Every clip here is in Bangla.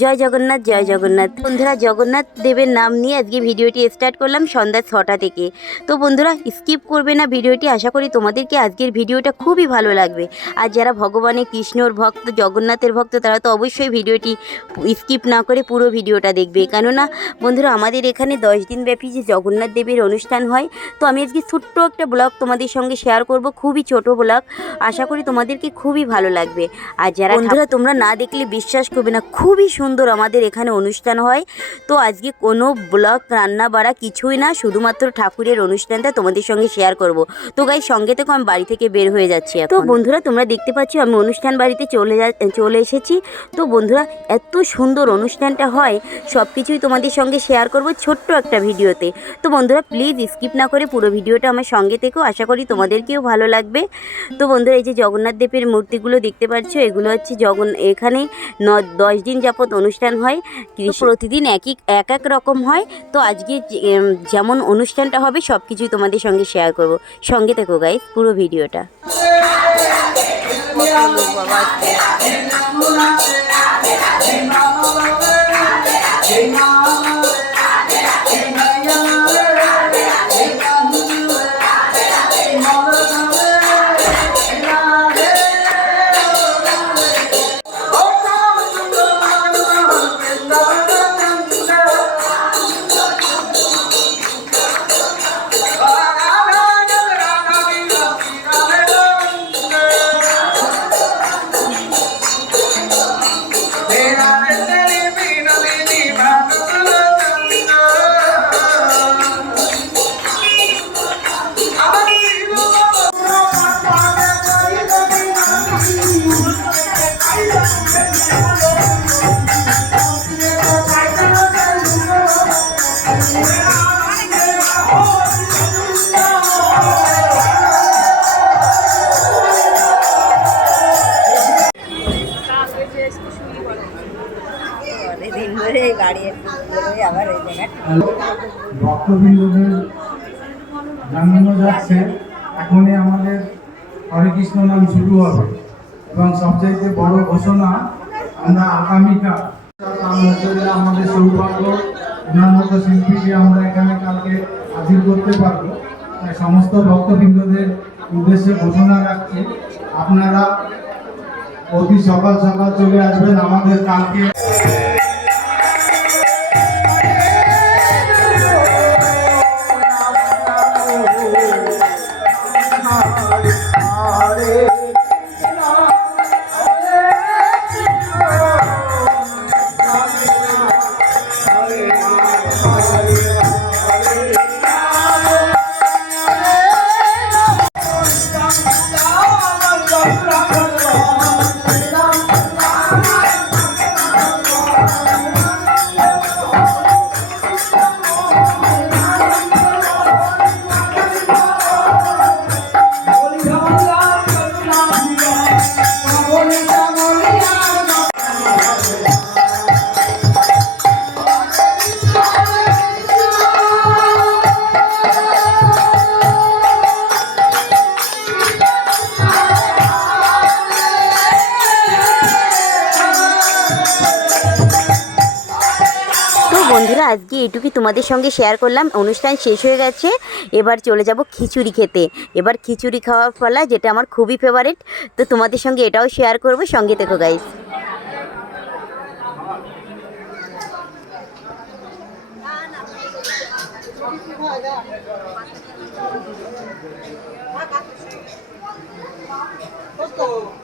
জয় জগন্নাথ জয় জগন্নাথ। বন্ধুরা জগন্নাথ দেবের নাম নিয়ে আজকে ভিডিওটি স্টার্ট করলাম সন্ধ্যা ছটা থেকে। তো বন্ধুরা স্কিপ করবে না ভিডিওটি আশা করি তোমাদেরকে আজকের ভিডিওটা খুবই ভালো লাগবে। আর যারা ভগবানের কৃষ্ণর ভক্ত জগন্নাথের ভক্ত তারা তো অবশ্যই ভিডিওটি স্কিপ না করে পুরো ভিডিওটা দেখবে। কেননা বন্ধুরা আমাদের এখানে দশ দিন ব্যাপী যে জগন্নাথ দেবের অনুষ্ঠান হয় তো আমি আজকে ছোট্ট একটা ব্লগ তোমাদের সঙ্গে শেয়ার করব খুবই ছোট ব্লগ। আশা করি তোমাদেরকে খুবই ভালো লাগবে। আর যারা বন্ধুরা তোমরা না দেখলে বিশ্বাস করবে না খুবই সুন্দর আমাদের এখানে অনুষ্ঠান হয়। তো আজকে কোনো ব্লগ রান্না বাড়া কিছুই না শুধুমাত্র ঠাকুরের অনুষ্ঠানটা তোমাদের সঙ্গে শেয়ার করব। তো গাই সঙ্গে থেকে আমি বাড়ি থেকে বের হয়ে যাচ্ছি তো বন্ধুরা তোমরা দেখতে পাচ্ছ আমি অনুষ্ঠান বাড়িতে চলে যা চলে এসেছি। তো বন্ধুরা এত সুন্দর অনুষ্ঠানটা হয় সব কিছুই তোমাদের সঙ্গে শেয়ার করব ছোট্ট একটা ভিডিওতে। তো বন্ধুরা প্লিজ স্কিপ না করে পুরো ভিডিওটা আমার সঙ্গে থেকেও আশা করি তোমাদেরকেও ভালো লাগবে। তো বন্ধুরা এই যে জগন্নাথ দেবের মূর্তিগুলো দেখতে পাচ্ছ এগুলো হচ্ছে জগন এখানে ন দশ দিন যাবত অনুষ্ঠান হয় প্রতিদিন এক এক এক রকম হয়। তো আজকে যেমন অনুষ্ঠানটা হবে সব কিছুই তোমাদের সঙ্গে শেয়ার করব। সঙ্গে থেকো গাই পুরো ভিডিওটা। দিন জানানো যাচ্ছে, এখনই আমাদের হরে কৃষ্ণ নাম শুরু হবে। এবং সবচাইতে বড় ঘোষণা, আমরা আগামীকাল আমাদের সৌভাগ্য ওনার শিল্পীকে আমরা এখানে কালকে হাজির করতে পারব, তাই সমস্ত ভক্তবৃন্দদের উদ্দেশ্যে ঘোষণা রাখছি, আপনারা অতি সকাল সকাল চলে আসবেন আমাদের কালকে। আজকে এটুকুই তোমাদের সঙ্গে শেয়ার করলাম। অনুষ্ঠান শেষ হয়ে গেছে। এবার চলে যাব খিচুড়ি খেতে। এবার খিচুড়ি খাওয়ার ফলা যেটা আমার খুবই ফেভারিট তো তোমাদের সঙ্গে এটাও শেয়ার করব। সঙ্গে দেখো গাইস Oh,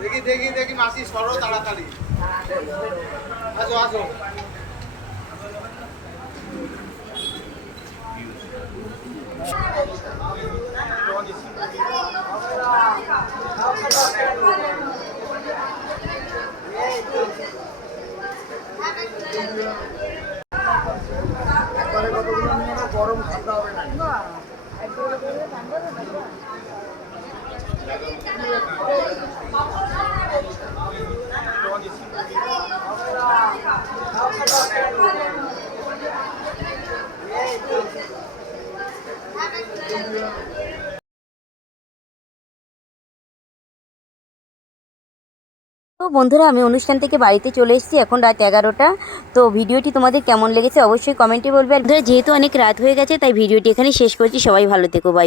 দেখি দেখি দেখি মাসি সরো তাড়াতাড়ি। আসো আসো। তো বন্ধুরা, আমি অনুষ্ঠান থেকে বাড়িতে চলে এসেছি। এখন রাত এগারোটা। তো ভিডিওটি তোমাদের কেমন লেগেছে অবশ্যই কমেন্টে বলবে। আর যেহেতু অনেক রাত হয়ে গেছে, তাই ভিডিওটি এখানে শেষ করছি। সবাই ভালো থেকো বাই